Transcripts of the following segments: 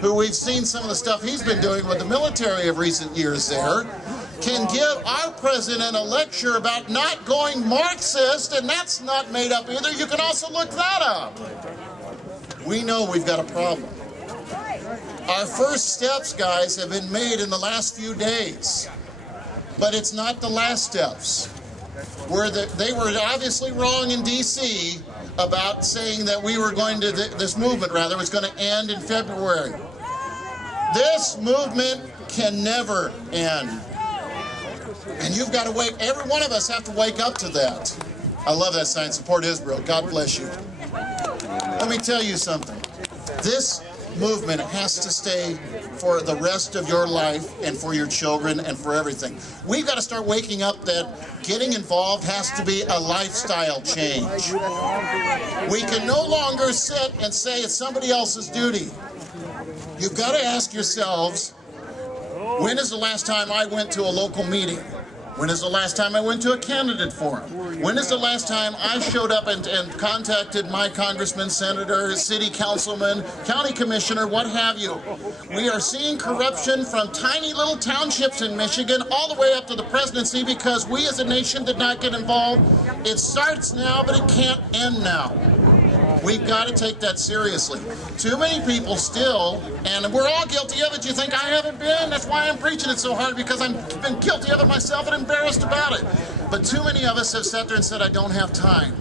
who we've seen some of the stuff he's been doing with the military of recent years there, can give our president a lecture about not going Marxist, and that's not made up either. You can also look that up. We know we've got a problem. Our first steps, guys, have been made in the last few days, but it's not the last steps. They were obviously wrong in D.C. about saying that we were going to, this movement rather, was going to end in February. This movement can never end. And you've got to wake, every one of us have to wake up to that. I love that sign, support Israel. God bless you. Let me tell you something. This movement has to stay for the rest of your life and for your children and for everything. We've got to start waking up that getting involved has to be a lifestyle change. We can no longer sit and say it's somebody else's duty. You've got to ask yourselves, when is the last time I went to a local meeting? When is the last time I went to a candidate forum? When is the last time I showed up and contacted my congressman, senator, city councilman, county commissioner, what have you? We are seeing corruption from tiny little townships in Michigan all the way up to the presidency because we as a nation did not get involved. It starts now, but it can't end now. We've got to take that seriously. Too many people still, and we're all guilty of it. You think I haven't been? That's why I'm preaching it so hard, because I've been guilty of it myself and embarrassed about it. But too many of us have sat there and said, I don't have time.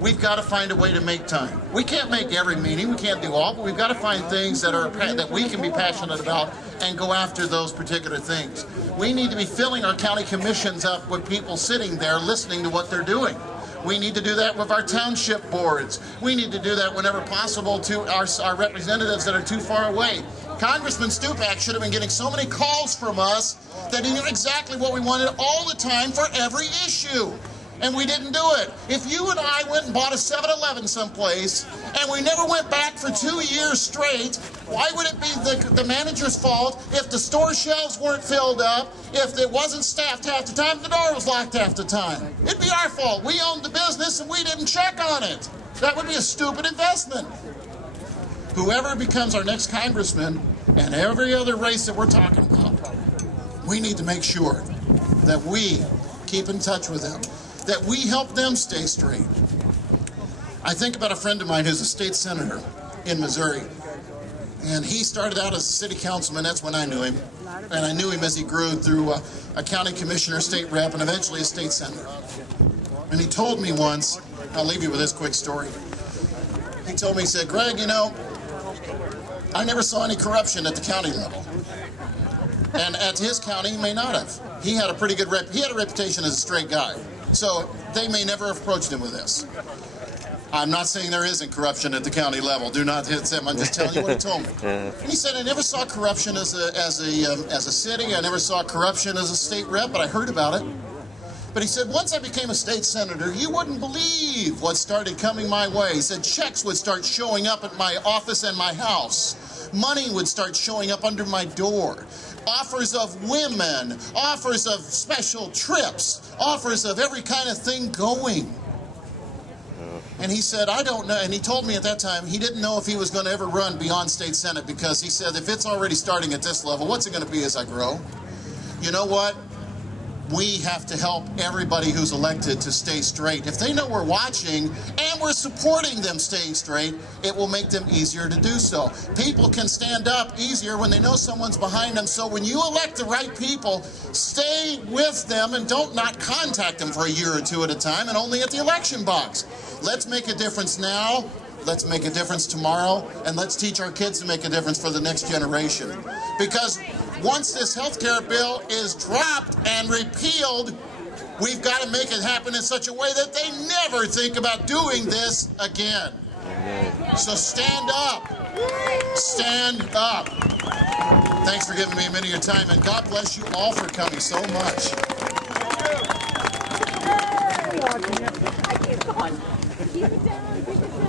We've got to find a way to make time. We can't make every meeting, we can't do all, but we've got to find things that we can be passionate about and go after those particular things. We need to be filling our county commissions up with people sitting there listening to what they're doing. We need to do that with our township boards. We need to do that whenever possible to our representatives that are too far away. Congressman Stupak should have been getting so many calls from us that he knew exactly what we wanted all the time for every issue. And we didn't do it. If you and I went and bought a 7-Eleven someplace and we never went back for 2 years straight, why would it be the manager's fault if the store shelves weren't filled up, if it wasn't staffed half the time, the door was locked half the time? It'd be our fault. We owned the business and we didn't check on it. That would be a stupid investment. Whoever becomes our next congressman and every other race that we're talking about, we need to make sure that we keep in touch with them, that we help them stay straight. I think about a friend of mine who's a state senator in Missouri, and he started out as a city councilman. That's when I knew him, and I knew him as he grew through a county commissioner, state rep, and eventually a state senator. And he told me once, I'll leave you with this quick story. He told me, he said, Greg, you know, I never saw any corruption at the county level. And at his county, he may not have. He had a pretty good he had a reputation as a straight guy. So they may never have approached him with this. I'm not saying there isn't corruption at the county level. Do not hit him. I'm just telling you what he told me. And he said, I never saw corruption as a city. I never saw corruption as a state rep, but I heard about it. But he said, once I became a state senator, you wouldn't believe what started coming my way. He said, checks would start showing up at my office and my house. Money would start showing up under my door. Offers of women, offers of special trips, offers of every kind of thing going. And he said, I don't know, and he told me at that time he didn't know if he was going to ever run beyond state senate, because he said, if it's already starting at this level, what's it going to be as I grow? You know what? We have to help everybody who's elected to stay straight. If they know we're watching and we're supporting them staying straight, it will make them easier to do so. People can stand up easier when they know someone's behind them. So when you elect the right people, stay with them and don't not contact them for a year or two at a time and only at the election box. Let's make a difference now. Let's make a difference tomorrow, and let's teach our kids to make a difference for the next generation. Because once this health care bill is dropped and repealed, we've got to make it happen in such a way that they never think about doing this again. So stand up. Stand up. Thanks for giving me a minute of your time, and God bless you all for coming so much. Keep it down.